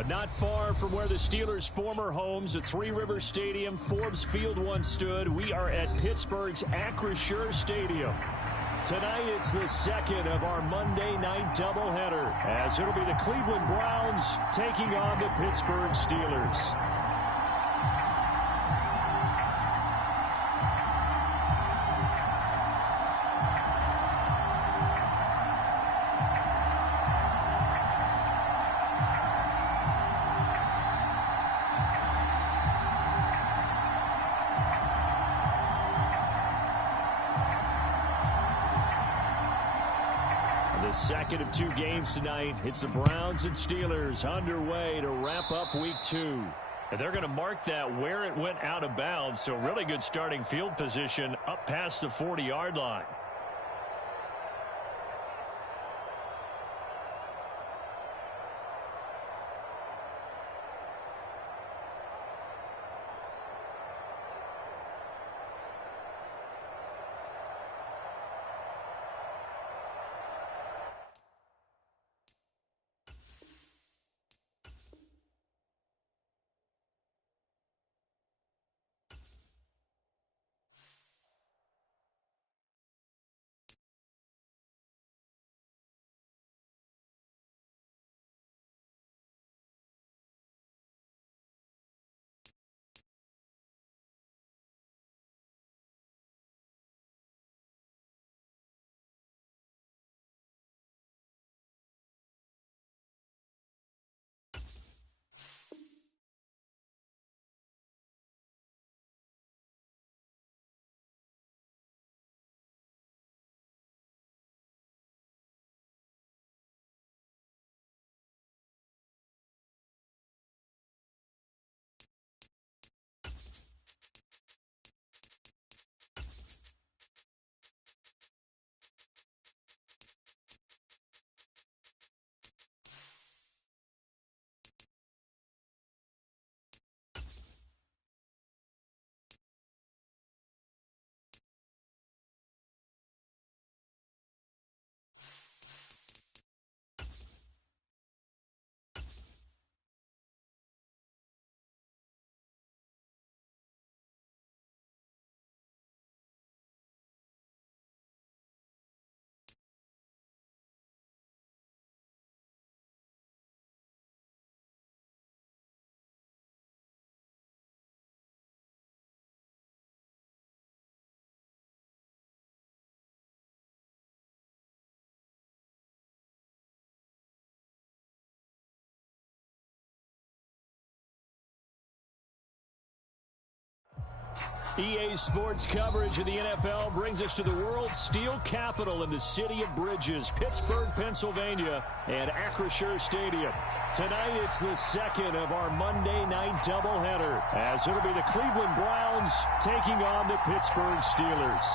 But not far from where the Steelers' former homes at Three Rivers Stadium, Forbes Field once stood, we are at Pittsburgh's Acrisure Stadium. Tonight, it's the second of our Monday night doubleheader, as it'll be the Cleveland Browns taking on the Pittsburgh Steelers. The second of two games tonight. It's the Browns and Steelers underway to wrap up week 2. And they're going to mark that where it went out of bounds, so really good starting field position up past the 40-yard line. EA Sports coverage of the NFL brings us to the world's steel capital in the city of Bridges, Pittsburgh, Pennsylvania, and Acrisure Stadium. Tonight, it's the second of our Monday night doubleheader, as it'll be the Cleveland Browns taking on the Pittsburgh Steelers.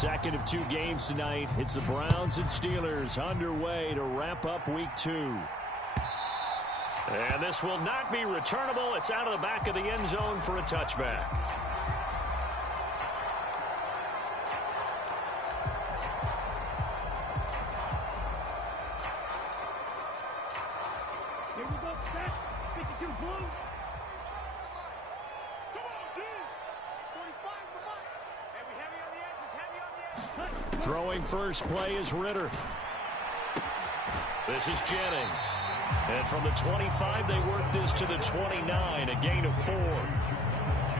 Second of two games tonight. It's the Browns and Steelers underway to wrap up week 2. And this will not be returnable. It's out of the back of the end zone for a touchback. Here we go, set. 52 blue. Throwing first play is Ritter. This is Jennings. And from the 25, they work this to the 29, a gain of 4.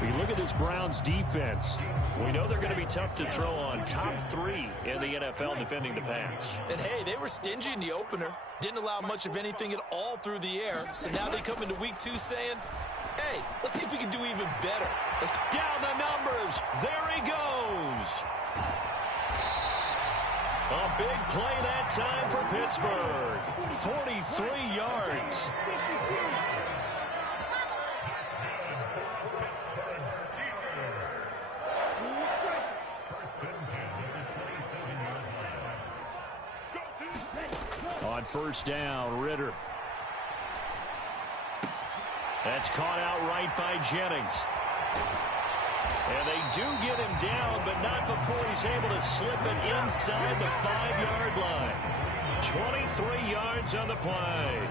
We look at this Browns defense. We know they're going to be tough to throw on, top 3 in the NFL defending the pass. And, hey, they were stingy in the opener. Didn't allow much of anything at all through the air. So now they come into week 2 saying, hey, let's see if we can do even better. Let's go. Down the numbers. There he goes. A big play that time for Pittsburgh. 43 yards. On first down, Ritter. That's caught out right by Jennings. And they do get him down, but not before he's able to slip it inside the 5-yard line. 23 yards on the play.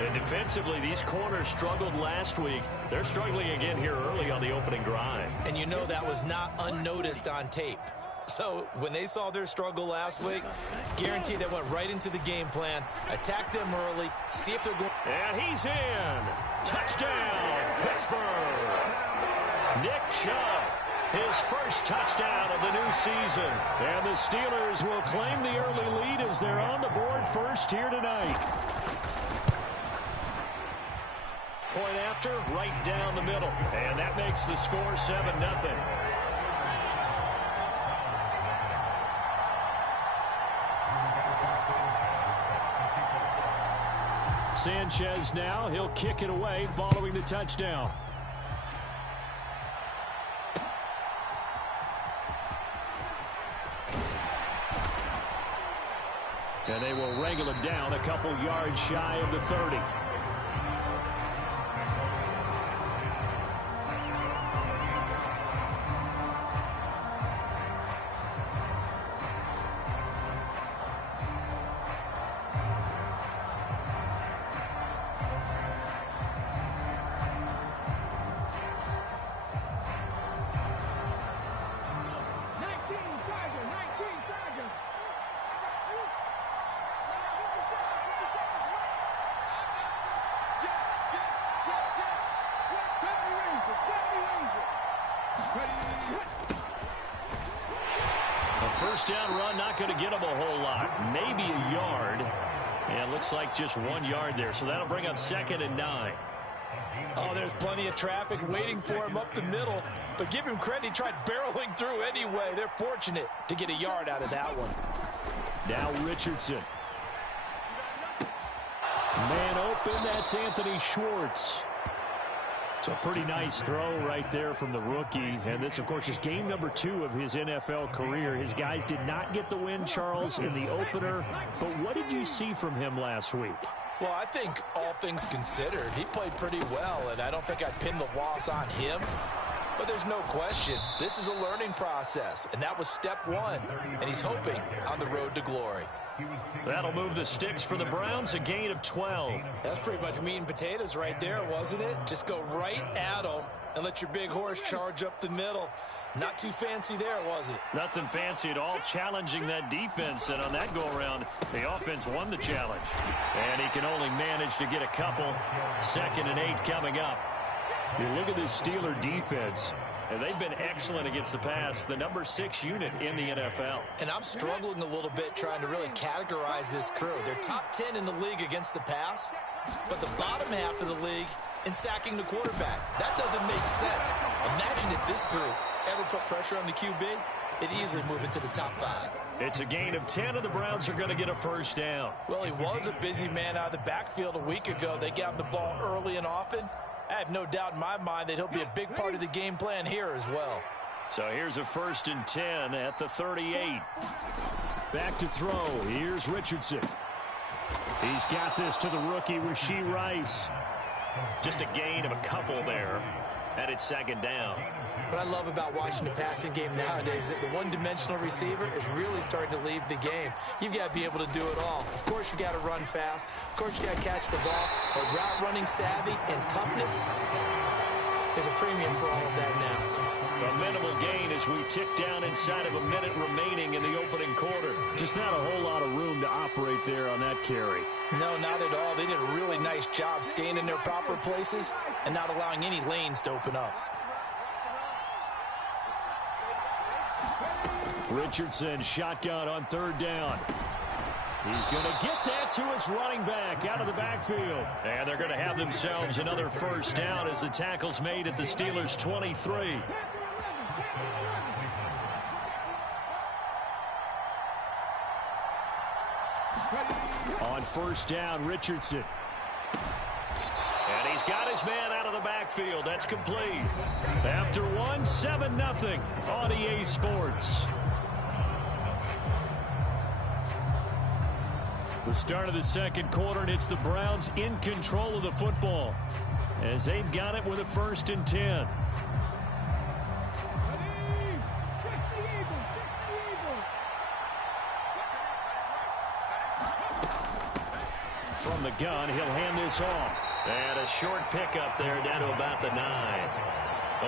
And defensively, these corners struggled last week. They're struggling again here early on the opening drive. And you know that was not unnoticed on tape. So when they saw their struggle last week, guaranteed they went right into the game plan, attack them early, see if they're going. And he's in. Touchdown, Pittsburgh. Nick Chubb, his first touchdown of the new season. And the Steelers will claim the early lead as they're on the board first here tonight. Point after, right down the middle. And that makes the score 7-0. Sanchez now, he'll kick it away following the touchdown. And they will wrangle him down a couple yards shy of the 30. First down run, not going to get him a whole lot. Maybe a yard. And it looks like just 1 yard there. So that'll bring up 2nd and 9. Oh, there's plenty of traffic waiting for him up the middle. But give him credit, he tried barreling through anyway. They're fortunate to get a yard out of that one. Now Richardson. Man open, that's Anthony Schwartz. It's a pretty nice throw right there from the rookie. And this, of course, is game number 2 of his NFL career. His guys did not get the win, Charles, in the opener. But what did you see from him last week? Well, I think all things considered, he played pretty well, and I don't think I'd pin the loss on him. But there's no question, this is a learning process, and that was step 1. And he's hoping on the road to glory. That'll move the sticks for the Browns, a gain of 12. That's pretty much meat and potatoes right there, wasn't it? Just go right at them and let your big horse charge up the middle. Not too fancy there, was it? Nothing fancy at all, challenging that defense. And on that go-around, the offense won the challenge. And he can only manage to get a couple. 2nd and 8 coming up. You look at this Steeler defense. And they've been excellent against the pass, the number 6 unit in the NFL. And I'm struggling a little bit trying to really categorize this crew. They're top 10 in the league against the pass, but the bottom half of the league in sacking the quarterback. That doesn't make sense. Imagine if this crew ever put pressure on the QB, it'd easily move into the top 5. It's a gain of 10, and the Browns are going to get a first down. Well, he was a busy man out of the backfield a week ago. They got him the ball early and often. I have no doubt in my mind that he'll be a big part of the game plan here as well. So here's a 1st and 10 at the 38. Back to throw. Here's Richardson. He's got this to the rookie, Rashee Rice. Just a gain of a couple there. And it's 2nd down. What I love about watching the passing game nowadays is that the one-dimensional receiver is really starting to leave the game. You've got to be able to do it all. Of course, you got to run fast. Of course, you got to catch the ball. But route running savvy and toughness is a premium for all of that now. A minimal gain as we tick down inside of a minute remaining in the opening quarter. Just not a whole lot of room to operate there on that carry. No, not at all. They did a really nice job staying in their proper places and not allowing any lanes to open up. Richardson shotgun on 3rd down. He's going to get that to his running back out of the backfield. And they're going to have themselves another first down as the tackle's made at the Steelers' 23. On first down, Richardson. And he's got his man out of the backfield. That's complete. After 7-0 on EA Sports. The start of the second quarter, and it's the Browns in control of the football as they've got it with a 1st and 10. From the gun, he'll hand this off. And a short pickup there down to about the 9.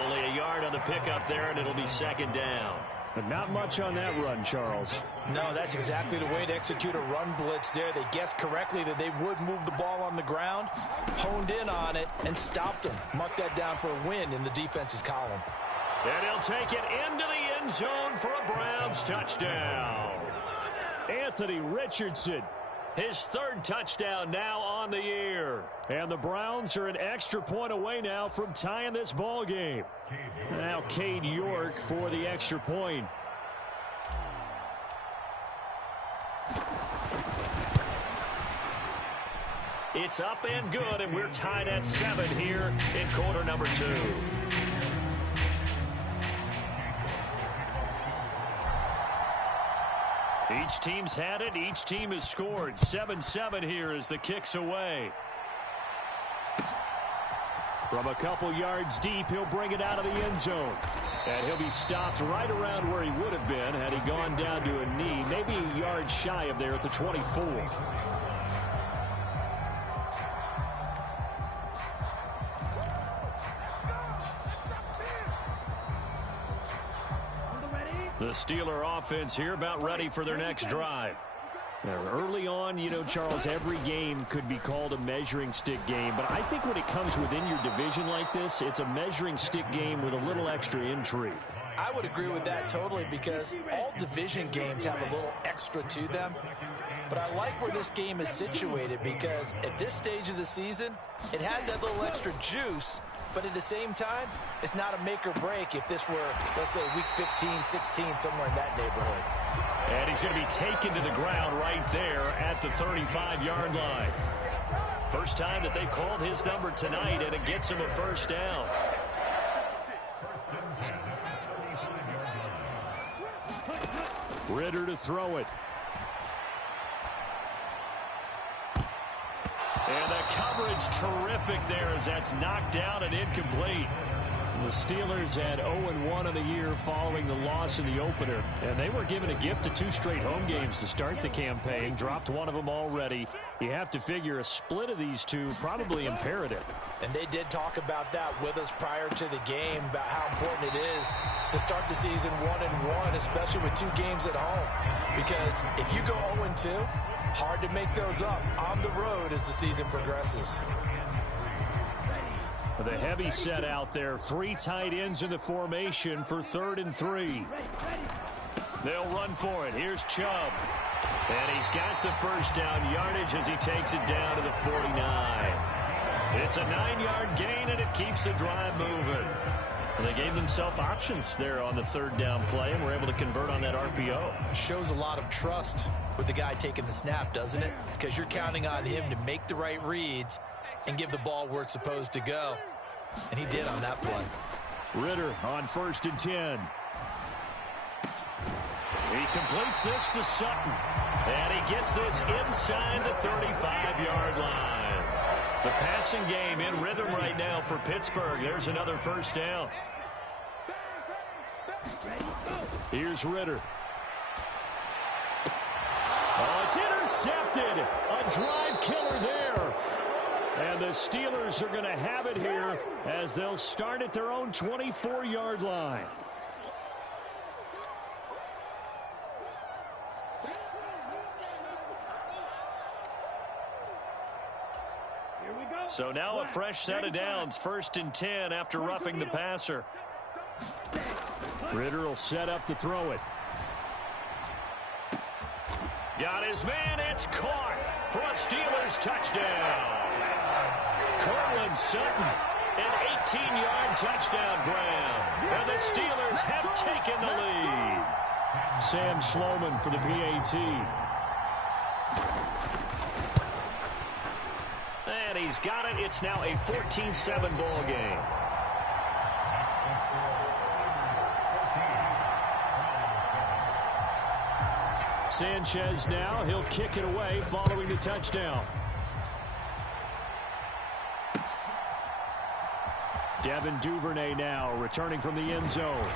Only a yard on the pickup there, and it'll be 2nd down. But not much on that run, Charles. No, that's exactly the way to execute a run blitz there. They guessed correctly that they would move the ball on the ground, honed in on it, and stopped them. Mark that down for a win in the defense's column. And he'll take it into the end zone for a Browns touchdown. Anthony Richardson, his 3rd touchdown now on the year. And the Browns are an extra point away now from tying this ball game. Now Cade York for the extra point. It's up and good, and we're tied at 7 here in quarter number 2. Each team's had it. Each team has scored. 7-7 here as the kick's away. From a couple yards deep, he'll bring it out of the end zone. And he'll be stopped right around where he would have been had he gone down to a knee, maybe a yard shy of there at the 24. The Steeler offense here about ready for their next drive. Now, early on, you know, Charles, every game could be called a measuring stick game, but I think when it comes within your division like this, it's a measuring stick game with a little extra intrigue. I would agree with that totally because all division games have a little extra to them. But I like where this game is situated because at this stage of the season, it has that little extra juice, but at the same time, it's not a make or break if this were, let's say, week 15, 16, somewhere in that neighborhood. And he's going to be taken to the ground right there at the 35-yard line. First time that they've called his number tonight, and it gets him a 1st down. Ridder to throw it. And the coverage terrific there as that's knocked down and incomplete. The Steelers had 0-1 in the year following the loss in the opener. And they were given a gift of 2 straight home games to start the campaign. Dropped one of them already. You have to figure a split of these two probably imperative. And they did talk about that with us prior to the game, about how important it is to start the season 1-1, especially with 2 games at home. Because if you go 0-2, hard to make those up on the road as the season progresses. The heavy set out there. 3 tight ends in the formation for 3rd and 3. They'll run for it. Here's Chubb. And he's got the 1st down yardage as he takes it down to the 49. It's a 9-yard gain, and it keeps the drive moving. And they gave themselves options there on the 3rd down play, and were able to convert on that RPO. Shows a lot of trust with the guy taking the snap, doesn't it? Because you're counting on him to make the right reads and give the ball where it's supposed to go. And he did on that play. Ridder on 1st and 10. He completes this to Sutton. And he gets this inside the 35-yard line. The passing game in rhythm right now for Pittsburgh. There's another 1st down. Here's Ridder. Oh, it's intercepted. A drive killer there. And the Steelers are going to have it here as they'll start at their own 24-yard line. Here we go. So now a fresh set of downs. 1st and 10 after roughing the passer. Ridder will set up to throw it. Got his man. It's caught for a Steelers touchdown. Cortland Sutton, an 18-yard touchdown grab. And the Steelers have taken the lead. Sam Schloman for the PAT. And he's got it. It's now a 14-7 ball game. Sanchez now. He'll kick it away following the touchdown. Devin Duvernay now returning from the end zone.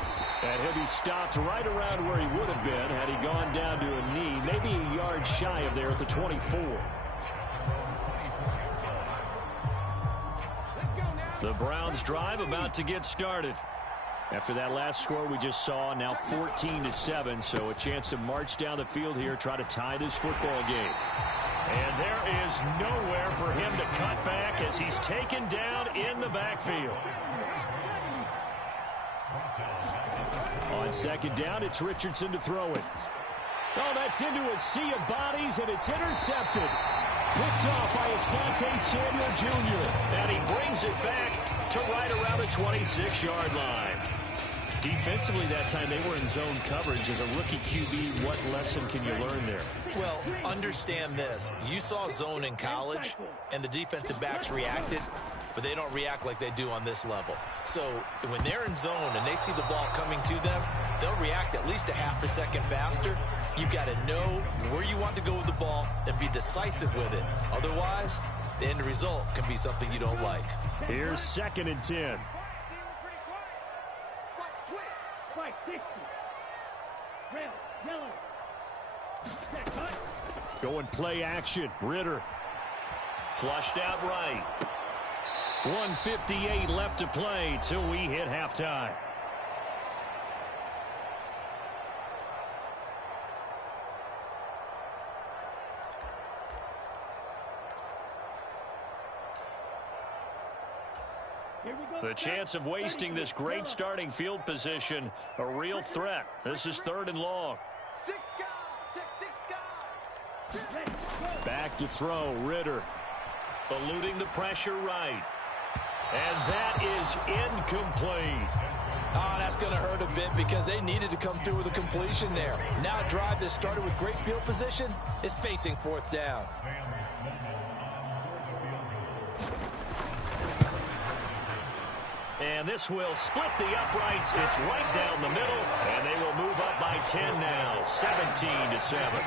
And he'll be stopped right around where he would have been had he gone down to a knee, maybe a yard shy of there at the 24. The Browns drive about to get started. After that last score we just saw, now 14-7, so a chance to march down the field here, try to tie this football game. And there is nowhere for him to cut back as he's taken down in the backfield. On second down, it's Richardson to throw it. Oh, that's into a sea of bodies, and it's intercepted. Picked off by Asante Samuel Jr. And he brings it back to right around the 26-yard line. Defensively that time, they were in zone coverage. As a rookie QB, what lesson can you learn there? Well, understand this. You saw zone in college, and the defensive backs reacted, but they don't react like they do on this level. So when they're in zone and they see the ball coming to them, they'll react at least a half a second faster. You've got to know where you want to go with the ball and be decisive with it. Otherwise, the end result can be something you don't like. Here's 2nd and 10. Going play action. Ritter. Flushed out right. 1:58 left to play till we hit halftime. The chance of wasting this great starting field position, a real threat. This is 3rd and long. Back to throw, Ritter. Eluding the pressure right. And that is incomplete. Oh, that's going to hurt a bit because they needed to come through with a completion there. Now a drive that started with great field position is facing 4th down. And this will split the uprights. It's right down the middle, and they will move up by 10 now, 17-7.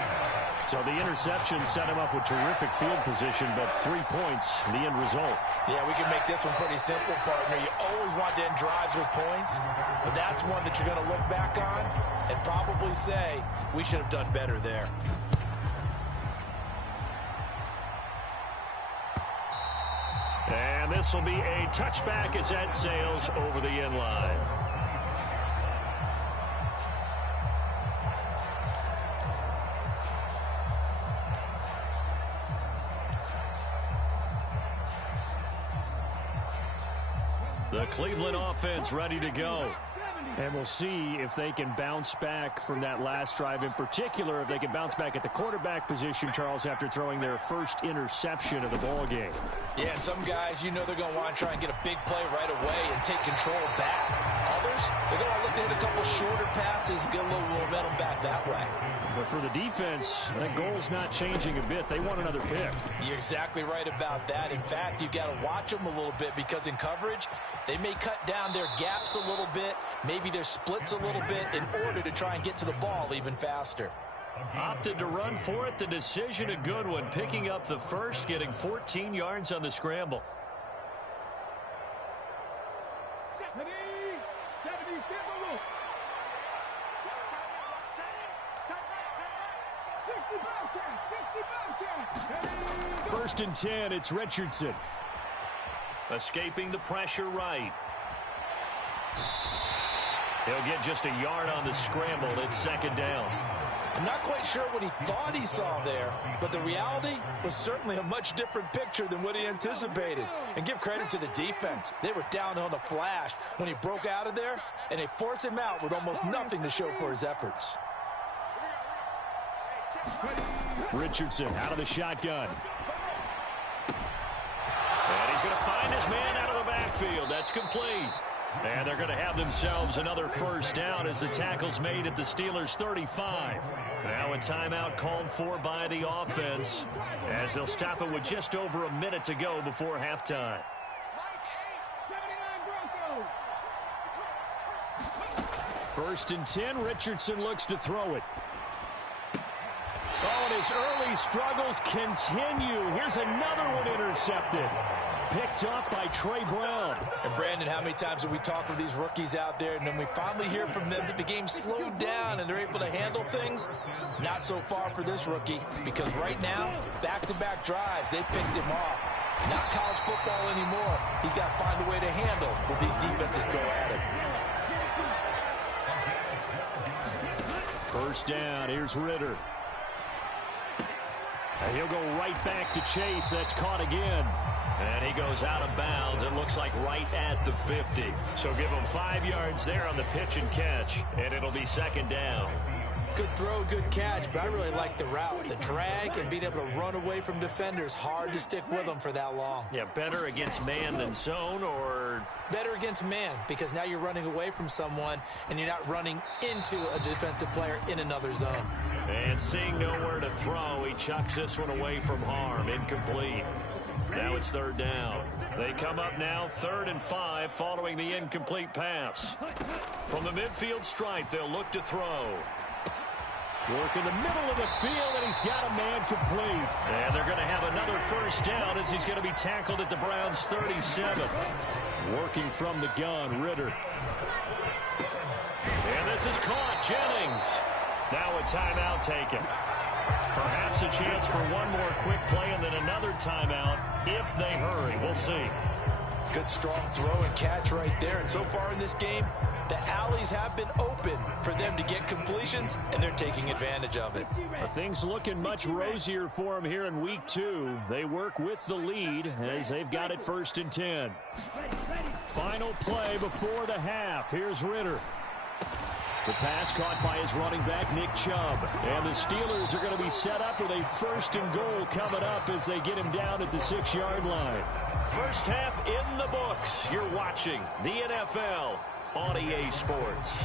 So the interception set him up with terrific field position, but 3 points, the end result. Yeah, we can make this one pretty simple, partner. You always want to end drives with points, but that's one that you're going to look back on and probably say, we should have done better there. And this will be a touchback as that sails over the end line. The Cleveland offense ready to go. And we'll see if they can bounce back from that last drive, in particular if they can bounce back at the quarterback position, Charles, after throwing their first interception of the ball game. Yeah, and some guys, you know they're going to want to try and get a big play right away and take control back. Others, they're going to look to hit a couple shorter passes, get a little momentum back that way. But for the defense, that goal's not changing a bit. They want another pick. You're exactly right about that. In fact, you've got to watch them a little bit because in coverage, they may cut down their gaps a little bit, maybe their splits a little bit in order to try and get to the ball even faster. Opted to run for it. The decision a good one. Picking up the first, getting 14 yards on the scramble. First and 10, it's Richardson. Escaping the pressure right. He'll get just a yard on the scramble. It's 2nd down. I'm not quite sure what he thought he saw there, but the reality was certainly a much different picture than what he anticipated. And give credit to the defense. They were down on the flash when he broke out of there, and they forced him out with almost nothing to show for his efforts. Richardson out of the shotgun. And he's going to find his man out of the backfield. That's complete. And they're going to have themselves another first down as the tackle's made at the Steelers' 35. Now a timeout called for by the offense as they'll stop it with just over a minute to go before halftime. First and 10, Richardson looks to throw it. his early struggles continue. Here's another one intercepted. Picked off by Trey Brown. And Brandon, how many times have we talked with these rookies out there, and then we finally hear from them that the game slowed down and they're able to handle things? Not so far for this rookie, because right now, back-to-back drives, they picked him off. Not college football anymore. He's got to find a way to handle what these defenses throw at him. First down, here's Ritter. And he'll go right back to Chase. That's caught again. And he goes out of bounds. It looks like right at the 50. So give him 5 yards there on the pitch and catch. And it'll be second down. Good throw, good catch, but I really like the route. The drag and being able to run away from defenders. Hard to stick with them for that long. Yeah, better against man than zone, or? Better against man, because now you're running away from someone and you're not running into a defensive player in another zone. And seeing nowhere to throw, he chucks this one away from harm. Incomplete. Now it's third down. They come up now 3rd and 5 following the incomplete pass. From the midfield stripe, they'll look to throw. Work in the middle of the field, and he's got a man complete. And they're going to have another first down as he's going to be tackled at the Browns' 37. Working from the gun, Ritter. And this is caught. Jennings. Now a timeout taken. Perhaps a chance for one more quick play and then another timeout if they hurry. We'll see. Good strong throw and catch right there. And so far in this game, the alleys have been open for them to get completions, and they're taking advantage of it. Things looking much rosier for them here in week 2. They work with the lead as they've got it 1st and 10. Final play before the half. Here's Ritter. The pass caught by his running back, Nick Chubb. And the Steelers are going to be set up with a 1st and goal coming up as they get him down at the 6-yard line. First half in the books. You're watching the NFL on EA Sports.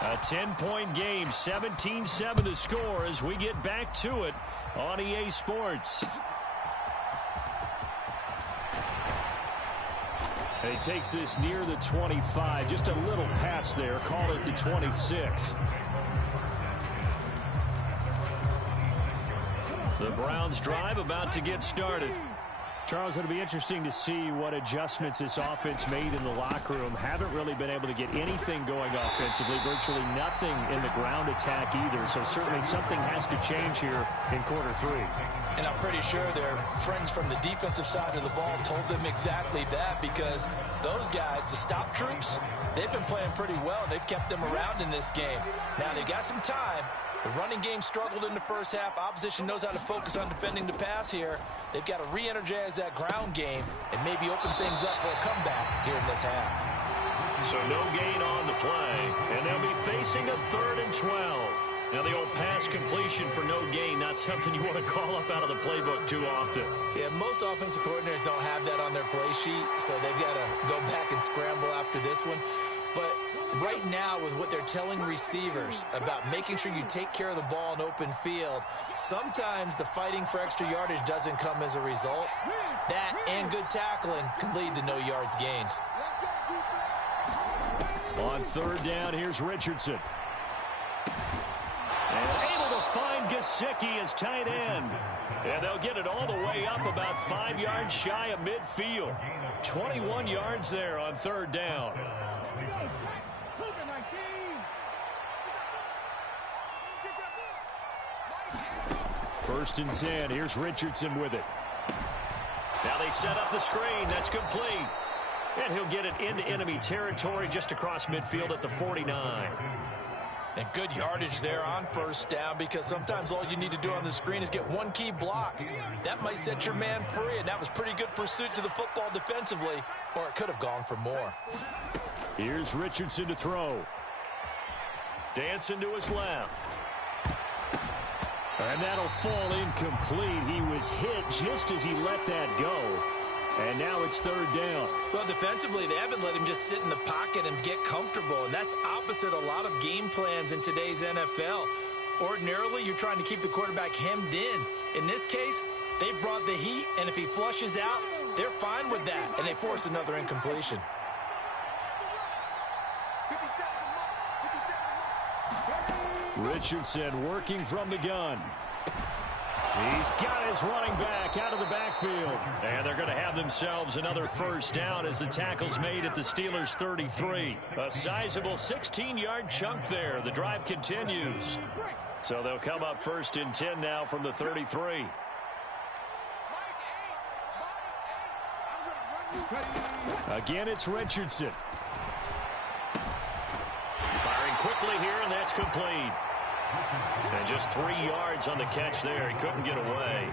A 10-point game, 17-7 to score as we get back to it on EA Sports. He takes this near the 25. Just a little pass there. Call it the 26. The Browns drive about to get started. Charles, it'll be interesting to see what adjustments this offense made in the locker room. Haven't really been able to get anything going offensively. Virtually nothing in the ground attack either. So certainly something has to change here in quarter 3. And I'm pretty sure their friends from the defensive side of the ball told them exactly that, because those guys, the stop troops, they've been playing pretty well. They've kept them around in this game. Now they got some time. The running game struggled in the first half. Opposition knows how to focus on defending the pass here. They've got to re-energize that ground game and maybe open things up for a comeback here in this half. So no gain on the play, and they'll be facing a 3rd and 12. Now the old pass completion for no gain, not something you want to call up out of the playbook too often. Yeah, most offensive coordinators don't have that on their play sheet, so they've got to go back and scramble after this one. But right now, with what they're telling receivers about making sure you take care of the ball in open field, sometimes the fighting for extra yardage doesn't come as a result. That and good tackling can lead to no yards gained. On 3rd down, here's Richardson. And able to find Gesicki as tight end. And they'll get it all the way up about 5 yards shy of midfield. 21 yards there on 3rd down. First and 10. Here's Richardson with it. Now they set up the screen. That's complete. And he'll get it into enemy territory just across midfield at the 49. And good yardage there on 1st down, because sometimes all you need to do on the screen is get one key block. That might set your man free, and that was pretty good pursuit to the football defensively, or it could have gone for more. Here's Richardson to throw. Dancing to his left. And that'll fall incomplete. He was hit just as he let that go. And now it's 3rd down. Well, defensively, they haven't let him just sit in the pocket and get comfortable, and that's opposite a lot of game plans in today's NFL. Ordinarily, you're trying to keep the quarterback hemmed in. In this case, they brought the heat, and if he flushes out, they're fine with that, and they force another incompletion. Richardson working from the gun. He's got his running back out of the backfield. And they're going to have themselves another first down as the tackle's made at the Steelers' 33. A sizable 16-yard chunk there. The drive continues. So they'll come up first and 10 now from the 33. Again, it's Richardson. Firing quickly here, and that's complete. And just 3 yards on the catch there. He couldn't get away.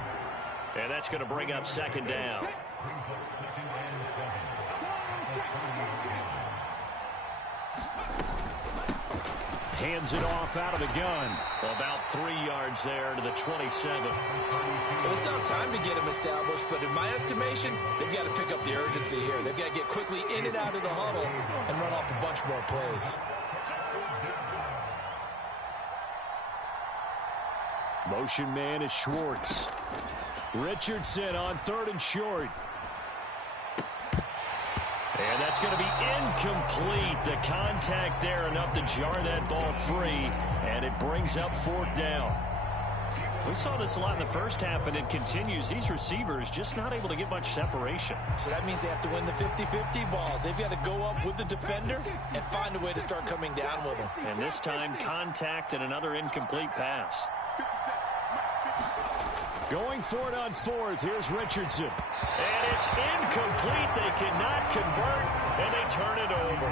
And that's going to bring up second down. Hands it off out of the gun. About 3 yards there to the 27. Well, it's not time to get him established, but in my estimation, they've got to pick up the urgency here. They've got to get quickly in and out of the huddle and run off a bunch more plays. Motion man is Schwartz. Richardson on 3rd and short. And that's going to be incomplete. The contact there enough to jar that ball free, and it brings up 4th down. We saw this a lot in the first half, and it continues. These receivers just not able to get much separation. So that means they have to win the 50-50 balls. They've got to go up with the defender and find a way to start coming down with them. And this time, contact and another incomplete pass. Going for it on 4th. Here's Richardson. And it's incomplete. They cannot convert, and they turn it over.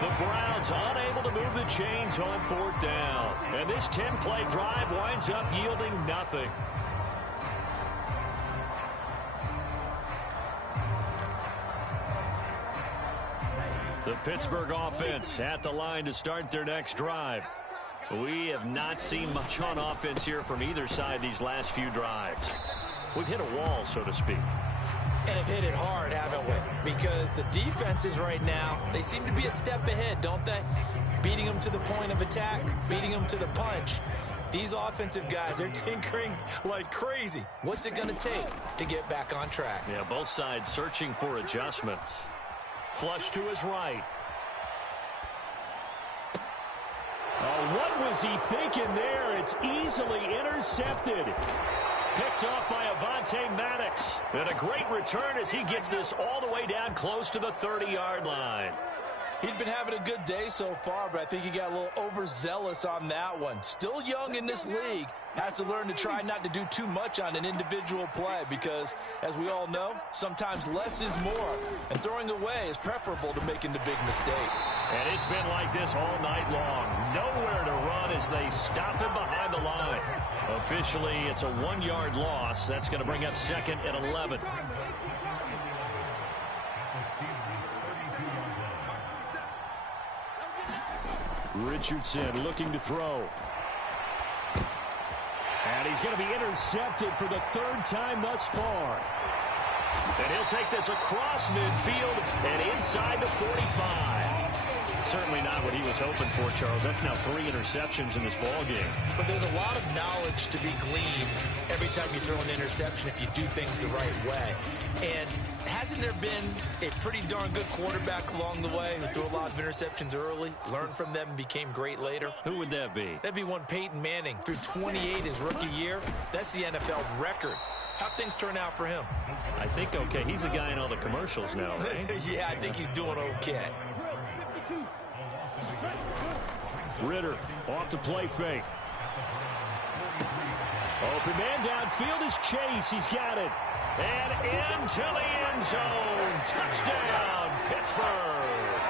The Browns unable to move the chains on 4th down. And this 10-play drive winds up yielding nothing. The Pittsburgh offense at the line to start their next drive. We have not seen much on offense here from either side these last few drives. We've hit a wall, so to speak. And have hit it hard, haven't we? Because the defenses right now, they seem to be a step ahead, don't they? Beating them to the point of attack, beating them to the punch. These offensive guys, they're tinkering like crazy. What's it going to take to get back on track? Yeah, both sides searching for adjustments. Flush to his right. Oh, what was he thinking there? It's easily intercepted. Picked off by Avonte Maddox. And a great return as he gets this all the way down close to the 30-yard line. He'd been having a good day so far, but I think he got a little overzealous on that one. Still young in this league. Has to learn to try not to do too much on an individual play because, as we all know, sometimes less is more. And throwing away is preferable to making the big mistake. And it's been like this all night long. Nowhere to run as they stop him behind the line. Officially, it's a 1-yard loss. That's going to bring up 2nd and 11. Richardson looking to throw. And he's going to be intercepted for the 3rd time thus far. And he'll take this across midfield and inside the 45. Certainly not what he was hoping for, Charles. That's now 3 interceptions in this ball game. But there's a lot of knowledge to be gleaned every time you throw an interception if you do things the right way. And hasn't there been a pretty darn good quarterback along the way who threw a lot of interceptions early, learned from them, and became great later? Who would that be? That'd be one Peyton Manning. Threw 28 his rookie year. That's the NFL record. How'd things turn out for him? I think okay. He's the guy in all the commercials now, right? Yeah, I think he's doing okay. Ritter off to play fake. Open man downfield is Chase. He's got it. And into the end zone. Touchdown, Pittsburgh.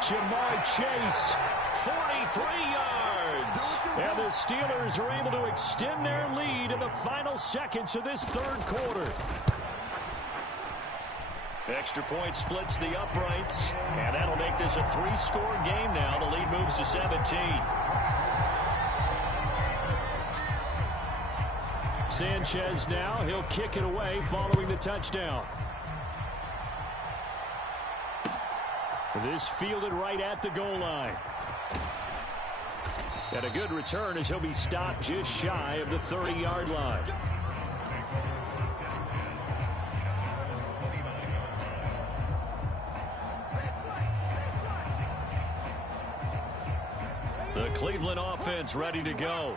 Jamar Chase, 43 yards. And the Steelers are able to extend their lead in the final seconds of this 3rd quarter. Extra point splits the uprights, and that'll make this a 3-score game now. The lead moves to 17. Sanchez now, he'll kick it away following the touchdown. This fielded right at the goal line. And a good return as he'll be stopped just shy of the 30-yard line. The Cleveland offense ready to go.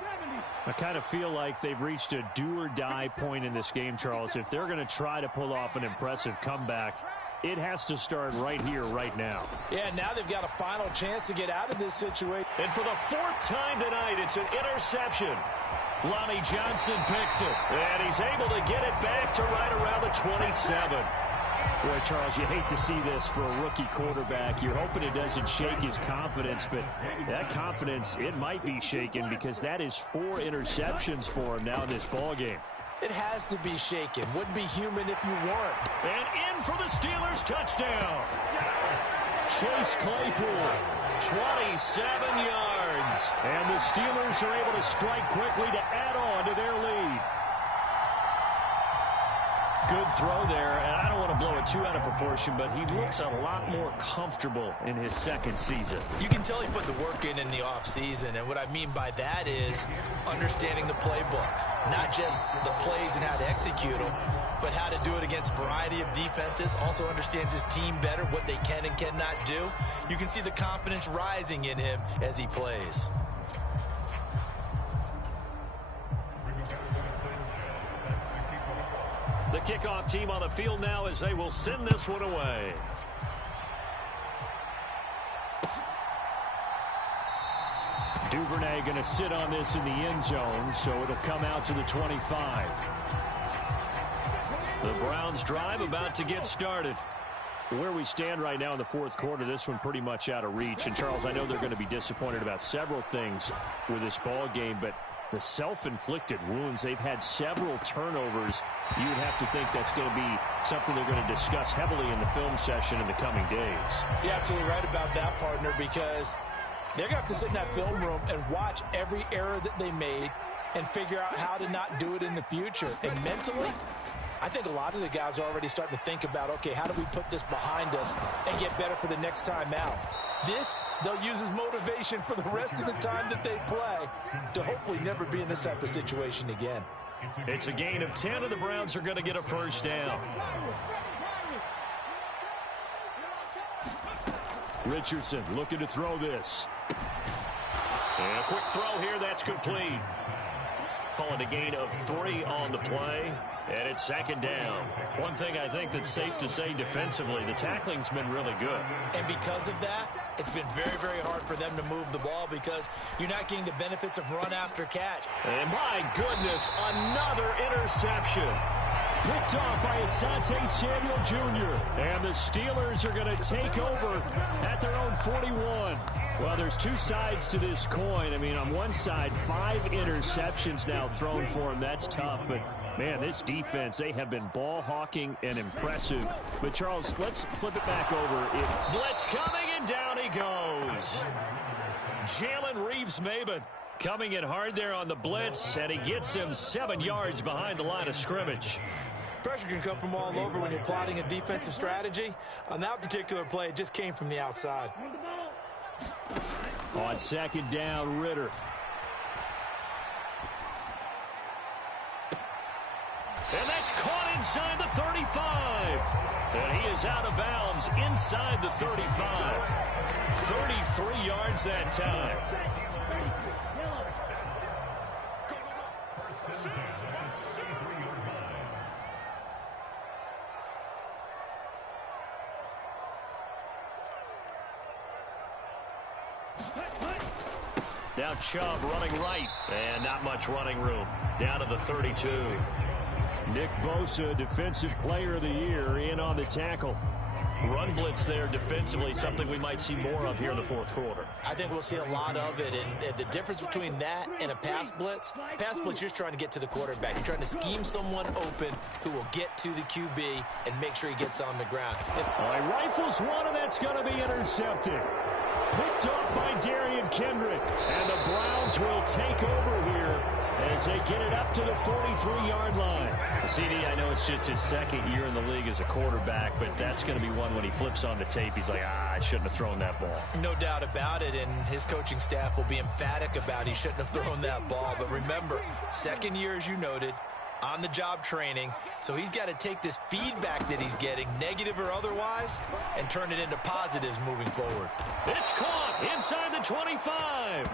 I kind of feel like they've reached a do-or-die point in this game, Charles. If they're going to try to pull off an impressive comeback, it has to start right here, right now. Yeah, now they've got a final chance to get out of this situation. And for the fourth time tonight, it's an interception. Lonnie Johnson picks it, and he's able to get it back to right around the 27. Boy, Charles, you hate to see this for a rookie quarterback. You're hoping it doesn't shake his confidence, but that confidence, it might be shaken because that is 4 interceptions for him now in this ballgame. It has to be shaken. Wouldn't be human if you weren't. And in for the Steelers touchdown. Chase Claypool, 27 yards. And the Steelers are able to strike quickly to add on to their lead. Good throw there, and I don't want to blow it too out of proportion, but he looks a lot more comfortable in his second season. You can tell he put the work in the offseason, and what I mean by that is understanding the playbook. Not just the plays and how to execute them, but how to do it against a variety of defenses. Also understands his team better, what they can and cannot do. You can see the confidence rising in him as he plays. The kickoff team on the field now as they will send this one away. Duvernay going to sit on this in the end zone, so it'll come out to the 25. The Browns drive about to get started. Where we stand right now in the fourth quarter, this one pretty much out of reach. And, Charles, I know they're going to be disappointed about several things with this ball game, but the self-inflicted wounds, they've had several turnovers. You would have to think that's going to be something they're going to discuss heavily in the film session in the coming days. You're absolutely right about that, partner, because they're going to have to sit in that film room and watch every error that they made and figure out how to not do it in the future. And mentally, I think a lot of the guys are already starting to think about, okay, how do we put this behind us and get better for the next time out? This, they'll use as motivation for the rest of the time that they play to hopefully never be in this type of situation again. It's a gain of 10, and the Browns are going to get a first down. Richardson looking to throw this. And a quick throw here, that's complete. Calling a gain of 3 on the play, and it's second down. One thing I think that's safe to say defensively, the tackling's been really good. And because of that, it's been very, very hard for them to move the ball because you're not getting the benefits of run after catch. And my goodness, another interception. Picked off by Asante Samuel Jr. And the Steelers are going to take over at their own 41. Well, there's two sides to this coin. I mean, on one side, 5 interceptions now thrown for him. That's tough, but man, this defense, they have been ball hawking and impressive. But, Charles, let's flip it back over. Blitz coming, and down he goes. Jalen Reeves-Maybin coming in hard there on the blitz, and he gets him 7 yards behind the line of scrimmage. Pressure can come from all over when you're plotting a defensive strategy. On that particular play, it just came from the outside. On second down, Ritter. And that's caught inside the 35. And he is out of bounds inside the 35. 33 yards that time. Now Chubb running right, and not much running room. Down to the 32. Nick Bosa, Defensive Player of the Year, in on the tackle. Run blitz there defensively, something we might see more of here in the fourth quarter. I think we'll see a lot of it, and the difference between that and a pass blitz, you're just trying to get to the quarterback. You're trying to scheme someone open who will get to the QB and make sure he gets on the ground. All right, rifles one, and that's going to be intercepted. Picked off by Darian Kendrick, and the Browns will take over here as they get it up to the 43-yard line. CD, I know it's just his second year in the league as a quarterback, but that's going to be one when he flips on the tape, he's like, I shouldn't have thrown that ball. No doubt about it, and his coaching staff will be emphatic about he shouldn't have thrown that ball. But remember, second year, as you noted, on-the-job training, so he's got to take this feedback that he's getting, negative or otherwise, and turn it into positives moving forward. It's caught inside the 25.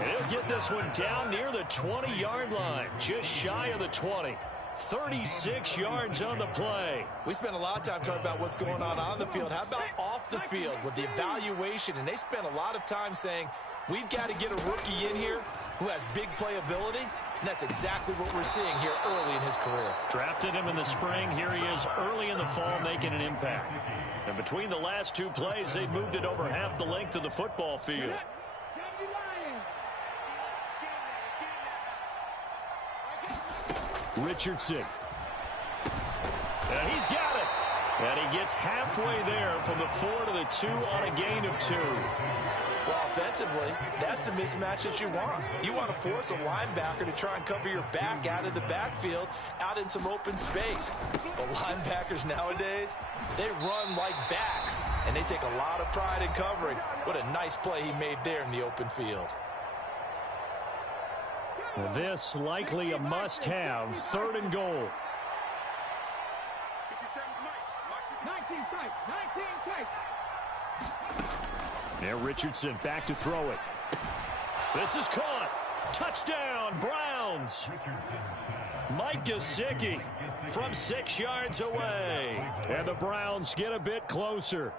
And he'll get this one down near the 20-yard line, just shy of the 20. 36 yards on the play. We spent a lot of time talking about what's going on the field. How about off the field with the evaluation? And they spent a lot of time saying, we've got to get a rookie in here who has big playability. And that's exactly what we're seeing here early in his career. Drafted him in the spring. Here he is early in the fall making an impact. And between the last two plays, they moved it over half the length of the football field. Richardson. And he's got it. And he gets halfway there from the 4 to the 2 on a gain of 2. Well, offensively, that's the mismatch that you want. You want to force a linebacker to try and cover your back out of the backfield, out in some open space. The linebackers nowadays, they run like backs, and they take a lot of pride in covering. What a nice play he made there in the open field. This likely a must-have, 3rd and goal. 19 tight, 19 tight. Now Richardson back to throw it. This is caught. Touchdown, Browns. Mike Gesicki from 6 yards away. And the Browns get a bit closer.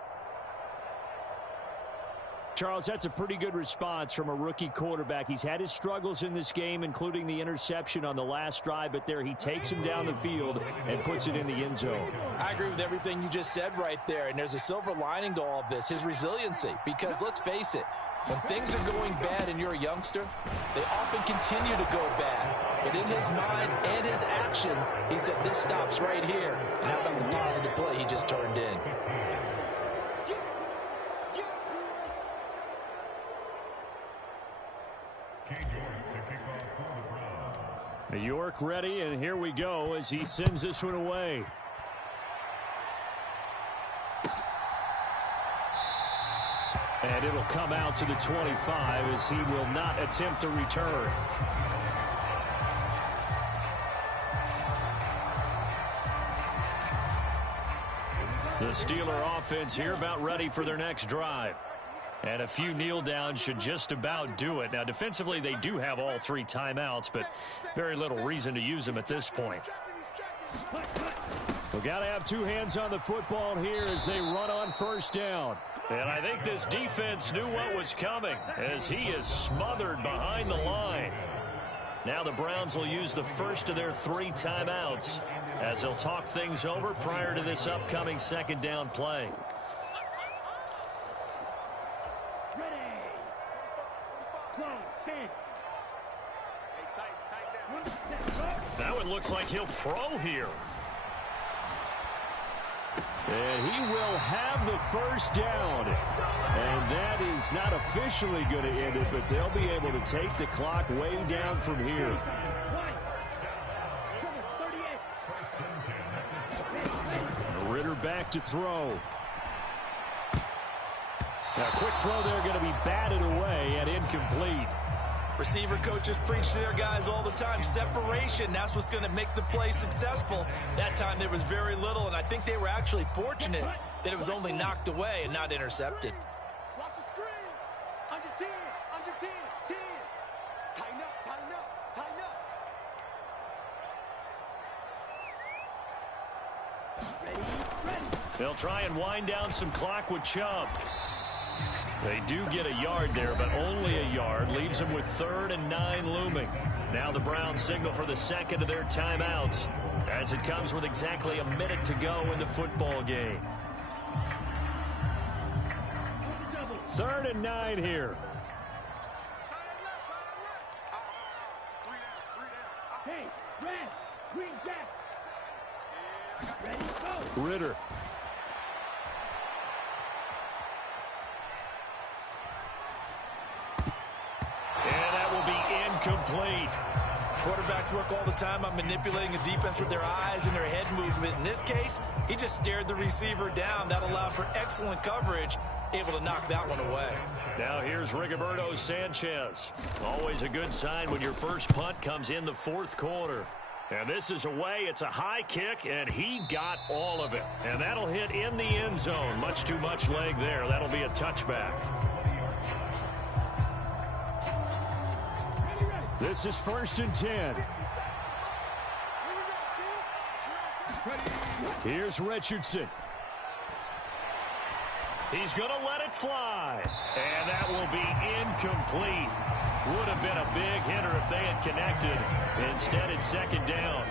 Charles, that's a pretty good response from a rookie quarterback. He's had his struggles in this game, including the interception on the last drive, but there he takes him down the field and puts it in the end zone. I agree with everything you just said right there, and there's a silver lining to all of this, his resiliency, because let's face it, when things are going bad and you're a youngster, they often continue to go bad. But in his mind and his actions, he said, this stops right here. And how about the positive play he just turned in? New York ready, and here we go as he sends this one away. And it'll come out to the 25 as he will not attempt a return. The Steeler offense here about ready for their next drive. And a few kneel downs should just about do it. Now, defensively, they do have all 3 timeouts, but very little reason to use them at this point. We've got to have 2 hands on the football here as they run on 1st down. And I think this defense knew what was coming as he is smothered behind the line. Now the Browns will use the first of their 3 timeouts as they'll talk things over prior to this upcoming 2nd down play. That one looks like he'll throw here. And he will have the 1st down. And that is not officially going to end it, but they'll be able to take the clock way down from here. Ritter back to throw. Now, quick throw there going to be batted away and incomplete. Receiver coaches preach to their guys all the time. Separation, that's what's going to make the play successful. That time there was very little, and I think they were actually fortunate that it was only knocked away and not intercepted. Watch the screen. Under 10, under 10, 10. Tighten up, tighten up, tighten up. Ready, ready. They'll try and wind down some clock with Chubb. They do get a yard there, but only a yard. Leaves them with 3rd and 9 looming. Now the Browns signal for the 2nd of their timeouts as it comes with exactly a minute to go in the football game. 3rd and 9 here. Hey, red, green jack. Ready, go. Ritter. Complete. Quarterbacks work all the time on manipulating a defense with their eyes and their head movement. In this case, he just stared the receiver down. That allowed for excellent coverage, able to knock that one away. Now here's Rigoberto Sanchez. Always a good sign when your first punt comes in the 4th quarter. And this is away. It's a high kick, and he got all of it. And that'll hit in the end zone. Much too much leg there. That'll be a touchback. This is 1st and 10. Here's Richardson. He's going to let it fly. And that will be incomplete. Would have been a big hitter if they had connected. Instead, it's 2nd down.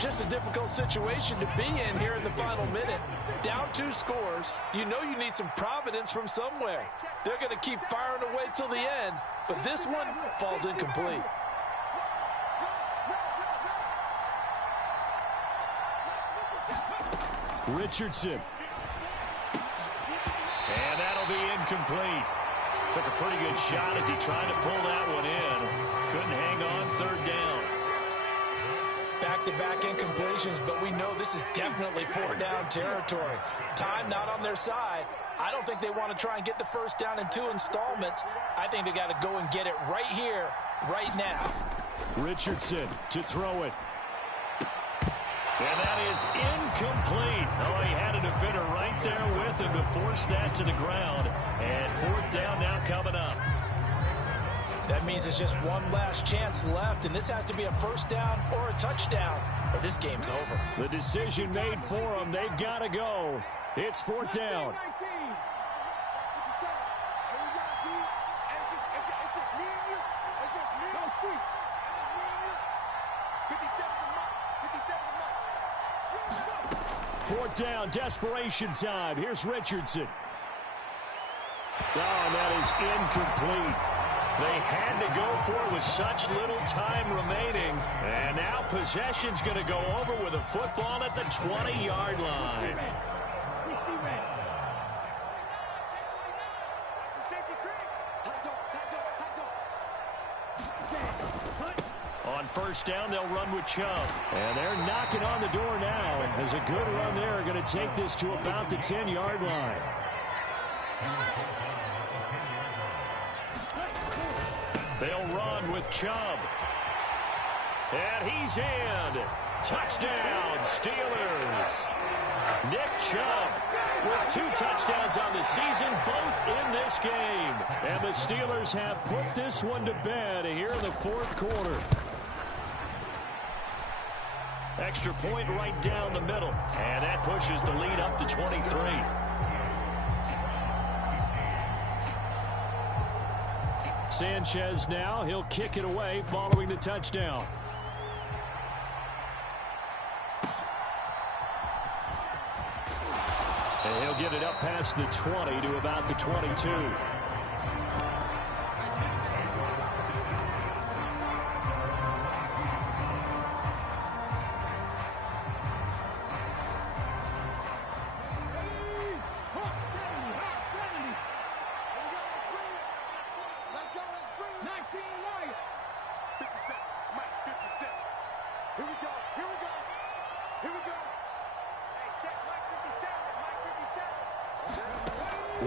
Just a difficult situation to be in here in the final minute. Down 2 scores. You know you need some providence from somewhere. They're going to keep firing away till the end, but this one falls incomplete. Richardson. And that'll be incomplete. Took a pretty good shot as he tried to pull that one in. Couldn't hang on, 3rd down. Back-to-back incompletions, but we know this is definitely 4th-down territory. Time not on their side. I don't think they want to try and get the 1st down in 2 installments. I think they got to go and get it right here, right now. Richardson to throw it. And that is incomplete. Oh, he had a defender right there with him to force that to the ground. And 4th down now coming up. That means there's just one last chance left, and this has to be a 1st down or a touchdown, or this game's over. The decision made for them. They've got to go. It's 4th down. Fourth down, desperation time. Here's Richardson. Oh, that is incomplete. They had to go for it with such little time remaining. And now possession's going to go over with a football at the 20-yard line. On 1st down, they'll run with Chubb. And they're knocking on the door now. As a good run there, going to take this to about the 10-yard line. They'll run with Chubb. And he's in. Touchdown, Steelers. Nick Chubb with 2 touchdowns on the season, both in this game. And the Steelers have put this one to bed here in the 4th quarter. Extra point right down the middle. And that pushes the lead up to 23. Sanchez now. He'll kick it away following the touchdown. And he'll get it up past the 20 to about the 22.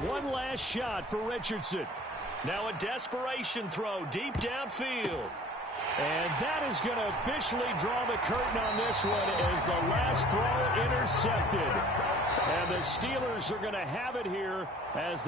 One last shot for Richardson. Now a desperation throw deep downfield. And that is going to officially draw the curtain on this one as the last throw intercepted. And the Steelers are going to have it here as